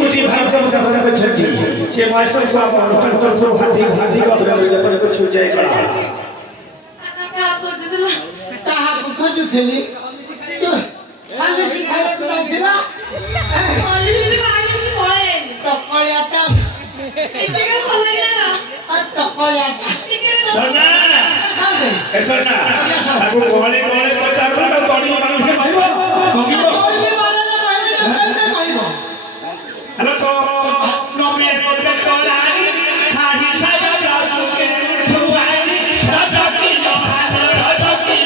कोटी भारत का मतलब को छठी से मास्टर को आप अनुष्ठान तरफ हार्दिक अभिनंदन को छु जाय करा कहा को खोजुथली तो खाली सिखाया को नाइथिला कॉलेज में आगे नहीं पढ़े तो कळ्याटा इतने का भल लागला ना तो कळ्याटा सोना साथे ए सोना ताको कोहले कोहले प्रचार कर तोड़ी मानुष से भाईबो मंगिबो कोई मारे कहबो हेलो तो नमे बोलते तोराई खाड़ी छाया राजू के ठुआई दादा की राजा की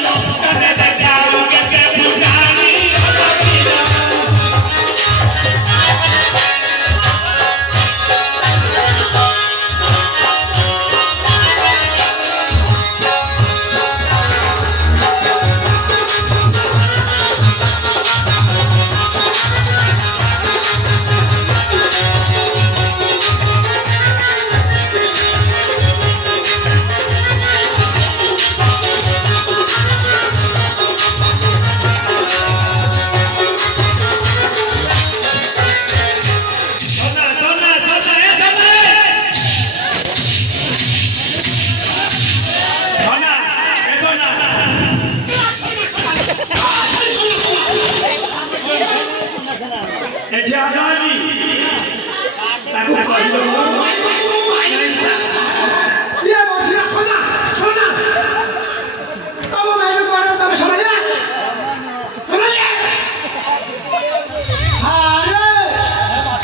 कने दे जाऊ के बुगानी ये मोछिया सोना सोना अब मैं को तब समझ ले अरे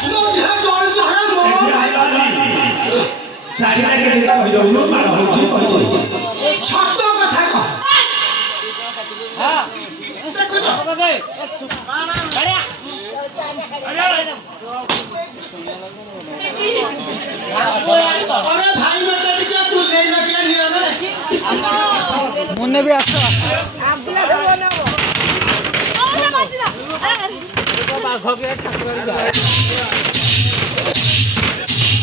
लो यहां जोड़ जो है मो साड़ी के देखा हो जाऊ मार हो छी छोट कथा को हां अरे भाई बेटा टिके तू ले जा के नियो रे मुन्ने भी आसा अब्दुल्ला सब बनाओ ओ ना बाजना बाघ के ठाकुर जा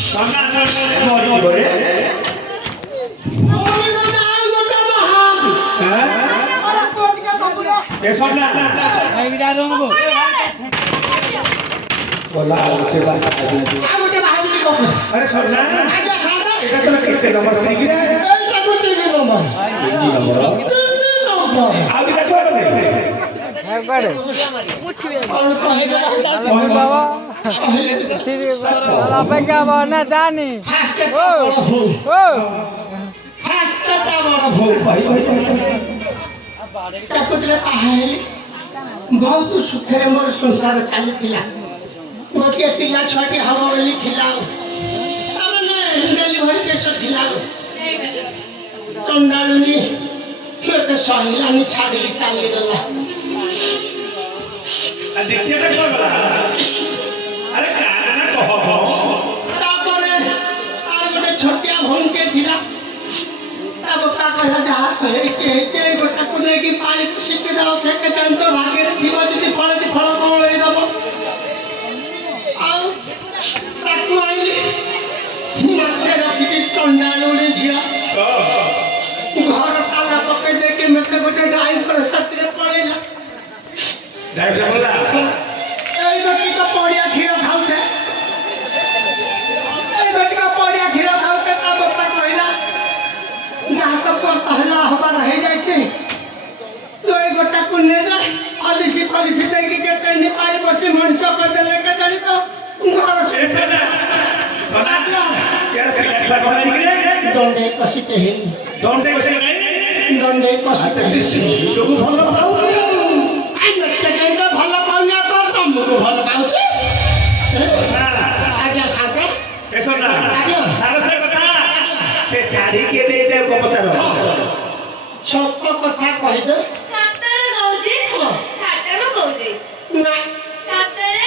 सोना सोना मोरी बरे मोरी को जाऊ गोटा महान ए सोना आई बिदा रंगो बोला उठे बात आ गोटे भाई को अरे सोना आजा सादा এটা তো কেতে নম্বর স্ত্রী কি রে এইটা তো তিন নম্বর তিন নম্বর তিন নম্বর আগে দেখো রে একবারে और कहे তুমি বাবা তিরে বাবা অপেক্ষা না জানি फास्ट का बड़ा भूल ও फास्ट का बड़ा भूल ভাই ভাই काकुतले आहे बहुत सुखेरे मोर संसार चालू थिला गोटे पिला छोटी हवा वाली थिला सामने डेलीवरी केस थिला कंडालुनी के सहिलानी छाड़ी चाली गला आ देखिए रे बोला अरे काना ना कहो तापरे आर गोटे छोटिया भौं के थिला तब का कहला जा हे गोटा को ने की पानी सिके दाओ फेके जानतो भागे दिबो जदी फळ कोन लई दबो आउ ताकू आइली मासे रखी कंडालुनी झिया घर ताला पके देके मते गोटे ड्राइव कर सतरे पळेला ड्राइवर बोला এই গটি তো পড়িয়া ক্ষীর খাউছে এই গটি তো পড়িয়া ক্ষীর খাউছে তা বাপা কইলা যা তো পহলা হবার হয়ে যাইছে তো এই গোটা কো নে যা পলিসি দেখি কেতে নি পাই বসি মনস কদলে কে জানি তো ঘর ए सोना सोना यार रिलैक्स कर रे দণ্ডে কষিতে হেলি दौड़ते कुछ नहीं দণ্ডে কষিতে जो भलो पाऊ আই মতে কেন ভালো পাউনা তো তমকো ভালো পাউছে আগে সাথে ए सोना आगे। सारा से कथा से शादी के दे दे को पचारो সত্য কথা কই দে সাতটারে গৌজি সাতটারে গৌজি না সাতটারে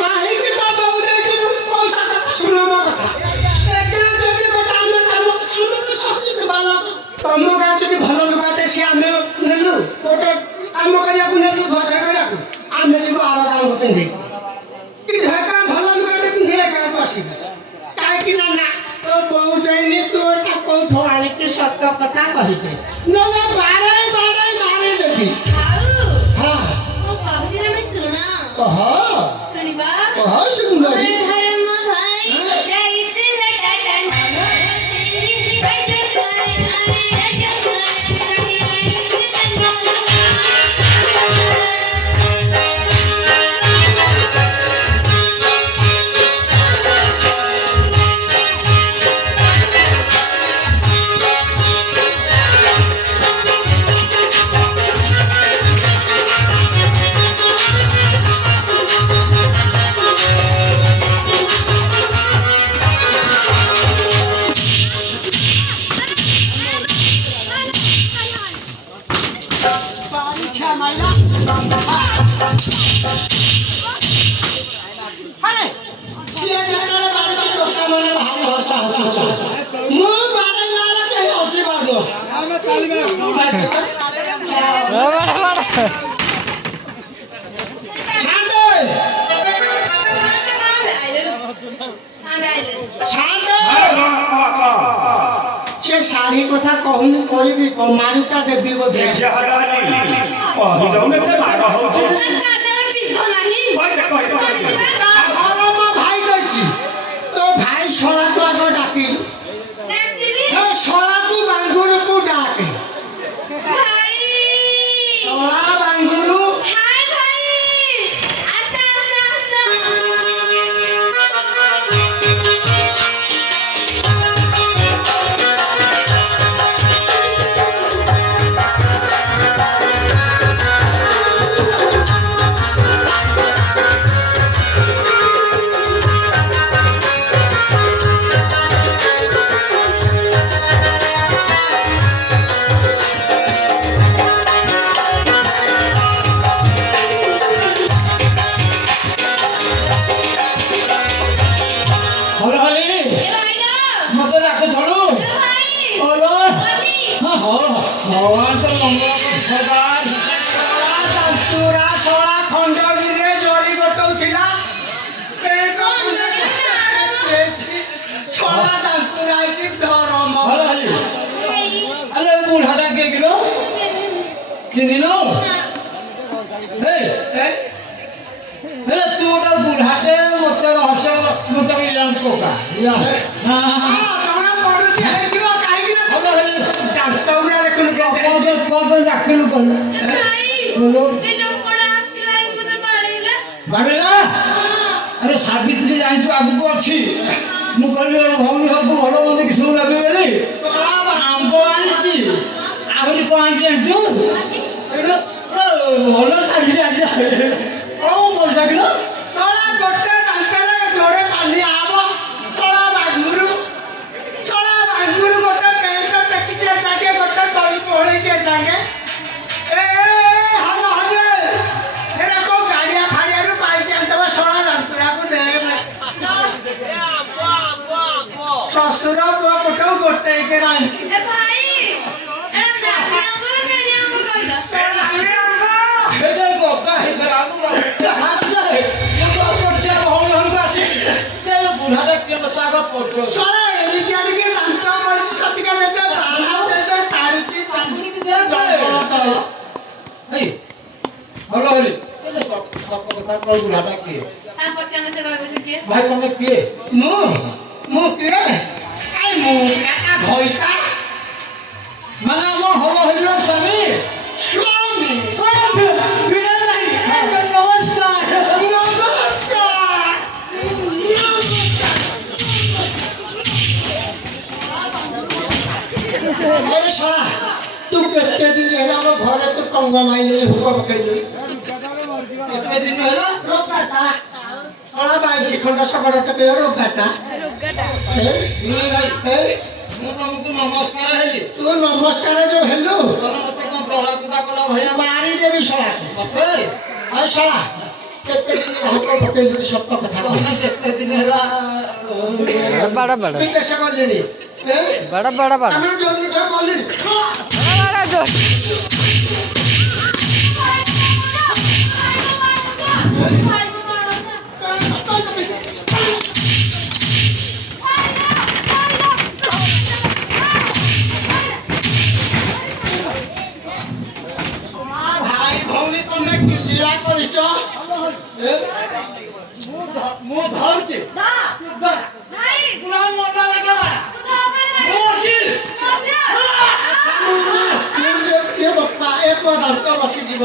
কাহিকি তো বউলে যে পয়সা কথা শুনবা কথা এখানে যদি গোটা আমি তো সত্যি ভালো তম গাঁ যদি ভালো লোকাতে সে আমি নেলু গোটে কাম করিয়াকু নেলু ঘরে করিয়াকু আমি যাব আর গাঁ পিন্ধি কি ঢাকা ভালো লোকাতে পিন্ধি একা বসিবে কাহিকি না না তো বউ যাইনি তো তা কোঠো আনিকি সত্য কথা কহিতে নলে বারে দেবি ଆଉ হ্যাঁ ମୁଁ କହୁଛି ତମେ ଶୁଣ কহ ଶୁଣିବା କହ ସୁନ୍ଦରୀ ଧର ମୁଁ ବାଡେ ଗାଁରେ କେହି ଆସିବାଦ ସେ ଶାଢ଼ୀ କଥା କହୁନି କରିବି ମାରୁଟା ଦେବି ବୋଧେ ମୋ ଭାଇ କହିଛି ତୋ ଭାଇ ଶଳାକୁ ଆଗ ଡାକିଲୁ ଶଳାକୁ ବାଙ୍ଗୁରକୁ ଡାକେ ଶଳା ବାଙ୍ଗୁରୁ ଖଣ୍ଡଗିରିରେ ଜରି ଗୋଟଉଥିଲା ଶଳା ଦାନ୍ତୁରା ହେଇଛି ଧରମ আরে বুড়াটা কে গেল চিনি নো আরে তুই ওটা বুড়াটে মতো রহস্য মতো ইলাম কোকা ইলাম ଜଣା ପଡୁଛି ହେଇଥିବ କାହିଁକି ନା ভালো হলে ଦାନ୍ତ ଗୁଡା ଦେଖୁନୁ কবে রাখলু কল বলো বাড়িলা আরে সাবিত্রী জানিଛୁ আগুକୁ ଅଛି ମୁଁ କହିଲି ଭଉଣୀ ଘରକୁ ଭଲ ମନ୍ଦ କିଛି ଲାଗିବ ବୋଲି ଆମ୍ବ ଆଣିଛି ଆହୁରି କ'ଣ ଆଣିଛି ଜାଣିଛୁ ଭଲ ଶାଢ଼ୀ ଆଣିଛି କ'ଣ ପଇସା କିଲୋ ଶଳା ଗୋଟେ ଦାନ୍ତରେ ଯୋଡ଼େ ପାନି ଆବ ଶଳା ବାଙ୍ଗୁରୁ ଗୋଟେ ପେଣ୍ଟ ଟେକିଛେ ସାଙ୍ଗେ ଗୋଟେ ତଳି ପହଳେଇଛେ ସାଙ୍ଗେ ହଲ ହଲେ ଏଟା କୋଉ ଗାଡ଼ିଆ ଫାଡ଼ିଆରୁ ପାଇକି ଆଣିଦେବ ଶଳା ଦାନ୍ତୁରାକୁ ଦେ ଶ୍ୱଶୁର ପୁଅ ପଟକୁ ଗୋଟେଇକି ଆଣିଛି এটা গকা ହେଇଥିଲା ଭଉଣୀ ଘରକୁ ଆସି ବୁଢ଼ାଟା କେମିତି ତାଗ ପଡୁଛ ଶଳା ଏଣିକି ଆଣିକି ଦାନ୍ତ କରିଛି ସତିକା ଦେବେ ବାଣ ଦେବେ ତାରିକି ଭଲ ହେଲି କଥା କହ ବୁଢ଼ାଟା କିଏ ଭାଇ ତମେ କିଏ ମୁଁ କିଏ ମୁଁ କାକା ଭଇକା ମାନେ ଆମ ହବ ହେଲିର ସ୍ୱାମୀ ସ୍ୱାମୀ ବିନା ନାହିଁ ନମସ୍କାର ଆରେ ଶଳା ତୁ କେତେ ଦିନ ହେଲା ଆମ ଘରେ ତୁ ଟଙ୍ଗ ମାଇଲେଣି ହୁକ ପକେଇଲେଣି କେତେ ଦିନ ହେଲା ରୋଗାଟା ଶଳା 22 ଖଣ୍ଡ ଶଗଡ଼ ଟକେ ରୋଗାଟା ଭାଇ ମୁଁ ତମକୁ ନମସ୍କାର ହେଲି ତୁ ନମସ୍କାର ଯୋଉ ହେଲୁ ତମେ ମତେ କ'ଣ ପ୍ରହ୍ଲାଦ କଲା ଭଳିଆ ମାରିଦେବି ଶଳା ମତେ ଆଉ ଶଳା କେତେ ଦିନ ହୁକ ପକେଇଲେଣି ସତ କଥା ତମେ କେତେ ଦିନ ହେଲା बड़ा बड़ा ବିଦେଶ ଗଲେଣି बड़ा बड़ा बड़ा ଆମେ ଯୋଉଦିନ ଗଲିଣି बड़ा जो ଭାଇ ଭଉଣୀ ତମେ କିଲିଆ କରିଛ ମୁଁ ଧରୁଛି ପୁରା ମଣ୍ଡା ଲାଗା ଏ ବାପା ଏ ପଦାର୍ଥ ବସିଯିବ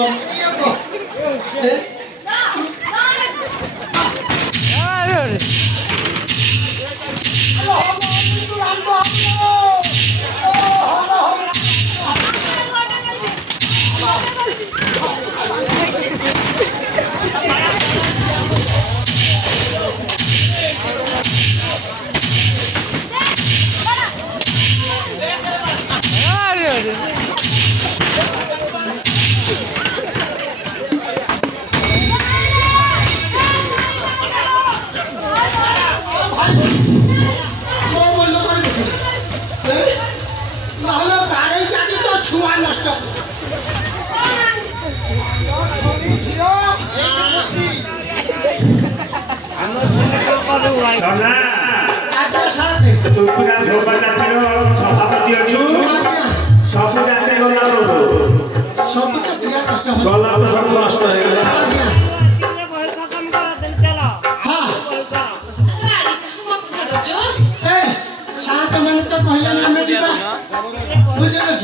ସନା ଆଜ୍ଞା ସାଥେ ତୁ ପୁରା ଧୋବା ଜାତିର ସଭାପତି ଅଛୁ ଆଜ୍ଞା ସବୁ ଜାତି ଗଲା ବେଳକୁ ସବୁ ତ ପିଲା କଷ୍ଟ ହବ ଗଲା ତ ସବୁ ନଷ୍ଟ ହେଇଗଲା ଆଜ୍ଞା ହଁ ଏ ସାତ ମାନେ ତ କହିଲେ ଆମେ ଯିବା ବୁଝିଲେ